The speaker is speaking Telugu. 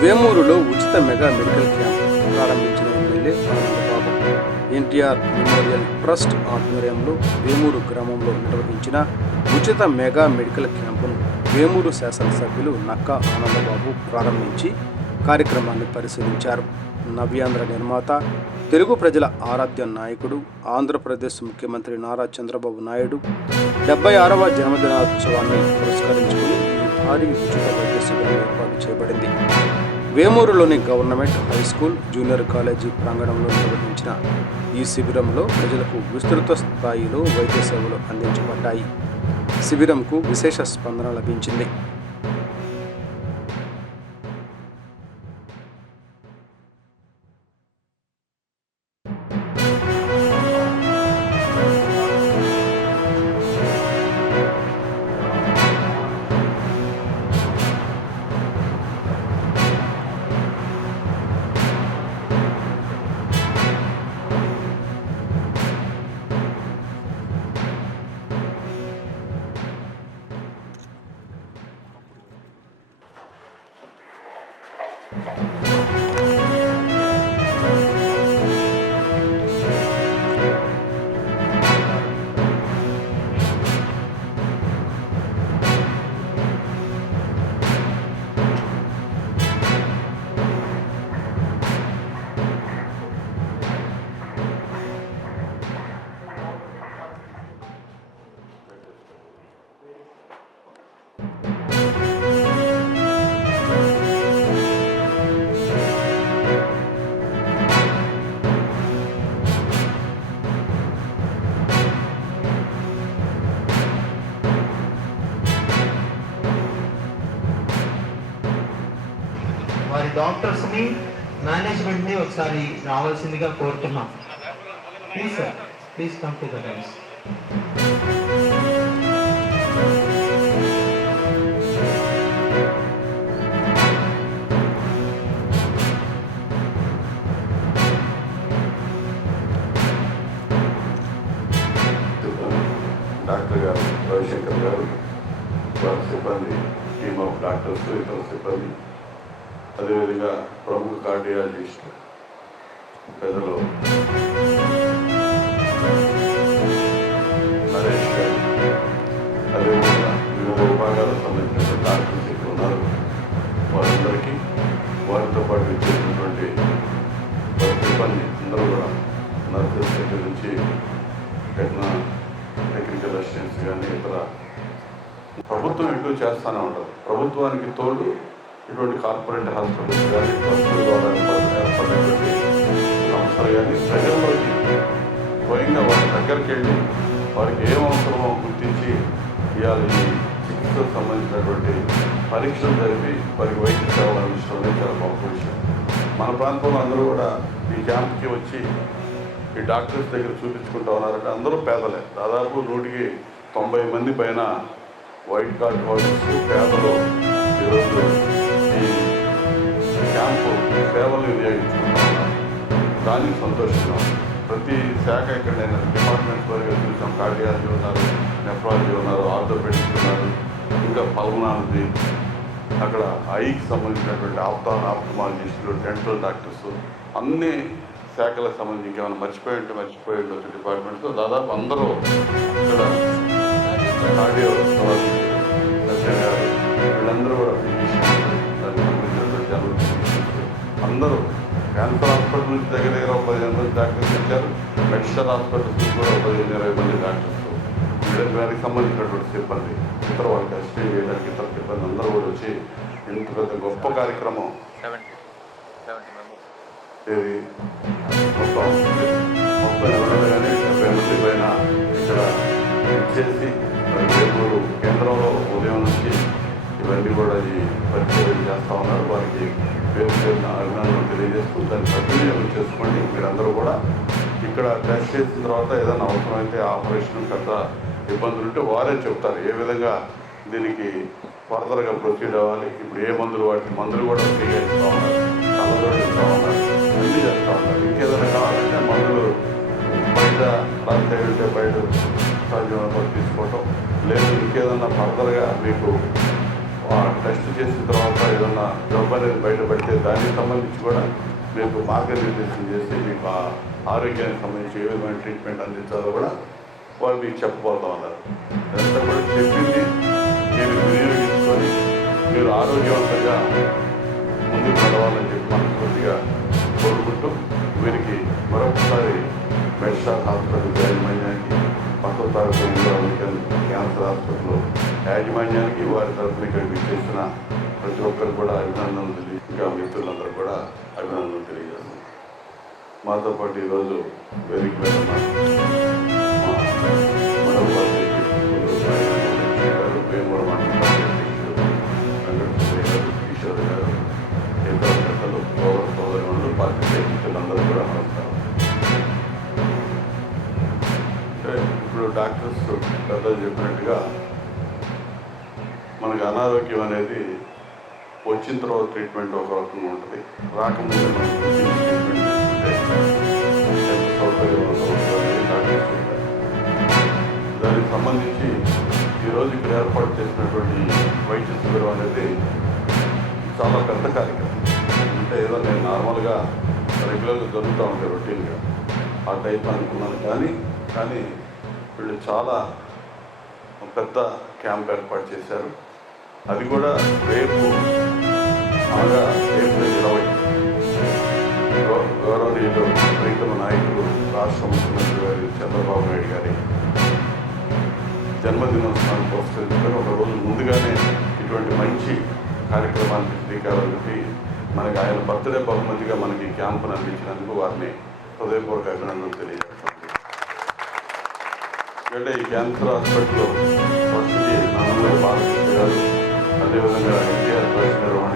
వేమూరులో ఉచిత మెగా మెడికల్ క్యాంప్ ప్రారంభించిన MLA Anandbabu. NTR memorial trust ఆధ్వర్యంలో వేమూరు గ్రామంలో నిర్వహించిన ఉచిత మెగా మెడికల్ క్యాంపును వేమూరు శాసనసభ్యులు నక్కా ఆనందబాబు ప్రారంభించి కార్యక్రమాన్ని పరిశీలించారు. నవ్యాంధ్ర నిర్మాత, తెలుగు ప్రజల ఆరాధ్య నాయకుడు, ఆంధ్రప్రదేశ్ ముఖ్యమంత్రి నారా చంద్రబాబు నాయుడు 76వ జన్మదినోత్సవాన్ని పురస్కరించుకుని ఈ భారీ ఉచిత వైద్య శిబిరం ఏర్పాటు చేయబడింది. వేమూరులోని government high school, junior college ప్రాంగణంలో నిర్వహించిన ఈ శిబిరంలో ప్రజలకు విస్తృత స్థాయిలో వైద్య సేవలు అందించబడ్డాయి. శిబిరంకు విశేష స్పందన లభించింది. వారి డాక్టర్స్ని, మేనేజ్మెంట్ని ఒకసారి రావాల్సిందిగా కోరుతున్నాం. Please sir, please come to the dais. Doctor గారు రవిశంకర్ గారు, వారి సిబ్బంది, టీమ్ ఆఫ్ డాక్టర్స్, ఇతర సిబ్బంది, అదేవిధంగా ప్రముఖ కార్డియాలజిస్ట్ పెద్దలు నరేష్ గారు, అదేవిధంగా వివిధ విభాగాలకు సంబంధించిన డాక్టర్స్ ఇక్కడ ఉన్నారు. వారందరికీ, వారితో పాటు ఇచ్చేసినటువంటి సిబ్బంది అందరూ కూడా నర్సెస్ దగ్గర నుంచి టెక్నికల్ అసిస్టెంట్స్ కానీ ఇతర ప్రభుత్వం ఎక్కువ చేస్తూనే ఉంటారు. ప్రభుత్వానికి తోడు ఇటువంటి కార్పొరేట్ హాస్పిటల్స్ కానీ, ట్రస్టుల ద్వారా ఏర్పడినటువంటి సంస్థలు కానీ ప్రజల్లోకి స్వయంగా వారి దగ్గరికి వెళ్ళి వారికి ఏం అవసరమో గుర్తించి ఇవాళ ఈ చికిత్సకు సంబంధించినటువంటి పరీక్షలు జరిపి వారికి వైద్య సేవలు అందించడం అనేది చాలా గొప్ప విషయం. మన ప్రాంతంలో అందరూ కూడా ఈ క్యాంప్కి వచ్చి ఈ డాక్టర్స్ దగ్గర చూపించుకుంటూ ఉన్నారంటే అందరూ పేదలే. దాదాపు 190 మంది పైన వైట్ కార్డ్ హోల్డర్స్, పేదలు ఈరోజు ఈ క్యాంపు సేవలు వినియోగించుకుంటున్నాం. దానికి సంతోషంగా ప్రతి శాఖ ఇక్కడ నేను డిపార్ట్మెంట్స్ వరకు చూసాం. కార్డియాలజీ ఉన్నారు, నెఫ్రాలజీ ఉన్నారు, ఆర్థోపెడిక్స్ ఉన్నారు, ఇంకా పల్మనాలజీ, అక్కడ ఐకి సంబంధించినటువంటి ఆప్థమాలజిస్టులు, డెంటల్ డాక్టర్స్, అన్ని శాఖలకు సంబంధించి ఇంకేమైనా మర్చిపోయి ఉండొచ్చు డిపార్ట్మెంట్స్. దాదాపు అందరూ ఇక్కడ కార్డియో సర్జన్ గారు, వీళ్ళందరూ కూడా ఫిజిషియన్స్, దానికి సంబంధించినటువంటి జనరల్ ఫిజిషియన్స్ అందరూ క్యాన్సర్ హాస్పిటల్ నుంచి దగ్గర 15 మంది డాక్టర్స్ వచ్చారు. మెడికల్ హాస్పిటల్స్ నుంచి కూడా 15-20 మంది డాక్టర్స్, వీళ్ళకి సంబంధించినటువంటి సిబ్బంది, ఇతర వాళ్ళకి అసిస్టెంట్ చేయడానికి ఇతర సిబ్బంది అందరూ కూడా వచ్చి ఇంత పెద్ద గొప్ప కార్యక్రమం ఇది మొత్తం ఎవరైనా కానీ 70 మంది పైన ఇక్కడ ఇచ్చేసి వేమూరు కేంద్రంలో ఉదయం నుంచి ఇవన్నీ కూడా ఈ పరిచయం చేస్తూ ఉన్నారు. వారికి పేరున అభినందనలు తెలియజేస్తూ దాన్ని సద్వినియోగం చేసుకోండి. మీరందరూ కూడా ఇక్కడ టెస్ట్ చేసిన తర్వాత ఏదైనా అవసరమైతే ఆపరేషన్ పెద్ద ఇబ్బందులు ఉంటే వారే చెప్తారు ఏ విధంగా దీనికి ఫర్దర్గా ప్రొసీడ్ అవ్వాలి. ఇప్పుడు ఏ మందులు వాటి మందులు కూడా ఫ్రీగా ఇస్తూ ఉన్నారు, కళ్ళజోడు ఇస్తూ ఉన్నారు, అన్నీ చేస్తూ ఉన్నారు. ఇంకేదైనా కావాలంటే మందులు బయట రాస్తే ఉంటే బయట సహజంగా తీసుకోవటం లేదు. ఇంకేదన్నా ఫర్దర్గా మీకు టెస్ట్ చేసిన తర్వాత ఏదన్నా జబ్బు అనేది బయటపడితే దానికి సంబంధించి కూడా మీకు మార్గనిర్దేశం చేసి మీకు ఆ ఆరోగ్యానికి సంబంధించి ఏ విధమైన ట్రీట్మెంట్ అందించాలో కూడా వాళ్ళు మీకు చెప్పబోతా ఉన్నారు. అదంతా కూడా చెప్పింది మీరు వినియోగించుకొని మీరు ఆరోగ్యవంతంగా ముందుకు నడవాలని చెప్పి మనస్ఫూర్తిగా కోరుకుంటూ వీరికి మరొకసారి మెడ్షార్ హాస్పిటల్ యాజమాన్యానికి క్యాన్సర్ హాస్పిటల్ యాజమాన్యానికి వారి తరఫున ఇక్కడికి విచ్చేసిన ప్రతి ఒక్కరు కూడా అభినందనలు ఇంకా మిత్రులందరూ కూడా అభినందనలు తెలియజేస్తున్నాం. మాతో పాటు ఈరోజు వేదిక మీద ఉన్న మా మండల పార్టీ గారు వేమూరు మండల పార్టీ అధ్యక్షుడు వెంకటేశ్వర గారు, కిషోర్ గారు, ఇతర పెద్దలు, సోదరులు, పార్టీ మిత్రులందరూ కూడా నమస్కారం. ఇప్పుడు డాక్టర్స్ పెద్దలు చెప్పినట్టుగా మనకు అనారోగ్యం అనేది వచ్చిన తర్వాత ట్రీట్మెంట్ ఒక రకంగా ఉంటుంది. రాకముందు మనం ట్రీట్మెంట్ తీసుకుంటే ఎంత సౌకర్యవంతంగా ఉంటుందని డాక్టర్స్ చెప్పారు. దానికి సంబంధించి ఈరోజు ఇక్కడ ఏర్పాటు చేసినటువంటి వైద్య శిబిరం అనేది చాలా పెద్ద కార్యక్రమం. అంటే ఏదో నేను నార్మల్గా రెగ్యులర్గా జరుగుతూ ఉంటాయి రొటీన్గా ఆ టైప్ అనుకున్నాను. కానీ వీళ్ళు చాలా పెద్ద క్యాంప్ ఏర్పాటు చేశారు. అది కూడా రేపు అనగా ఏప్రిల్ 20 గౌరవనీయులు ప్రీతమ నాయకులు రాష్ట్ర ముఖ్యమంత్రి గారు చంద్రబాబు నాయుడు గారి జన్మదినోత్సవాన్ని పురస్కరించుకొని ఒక రోజు ముందుగానే ఇటువంటి మంచి కార్యక్రమానికి శ్రీకారం చుట్టి మనకి ఆయన బర్త్డే బహుమతిగా మనకి క్యాంపును అందించినందుకు వారిని హృదయపూర్వక అభినందనలు తెలియజేస్తాం. ఎందుకంటే ఈ క్యాన్సర్ హాస్పిటల్లో ఫస్ట్కి నందమూరి బాలకృష్ణ గారు, అదేవిధంగా ఎన్టీఆర్ ట్రస్ట్ నిర్వహణ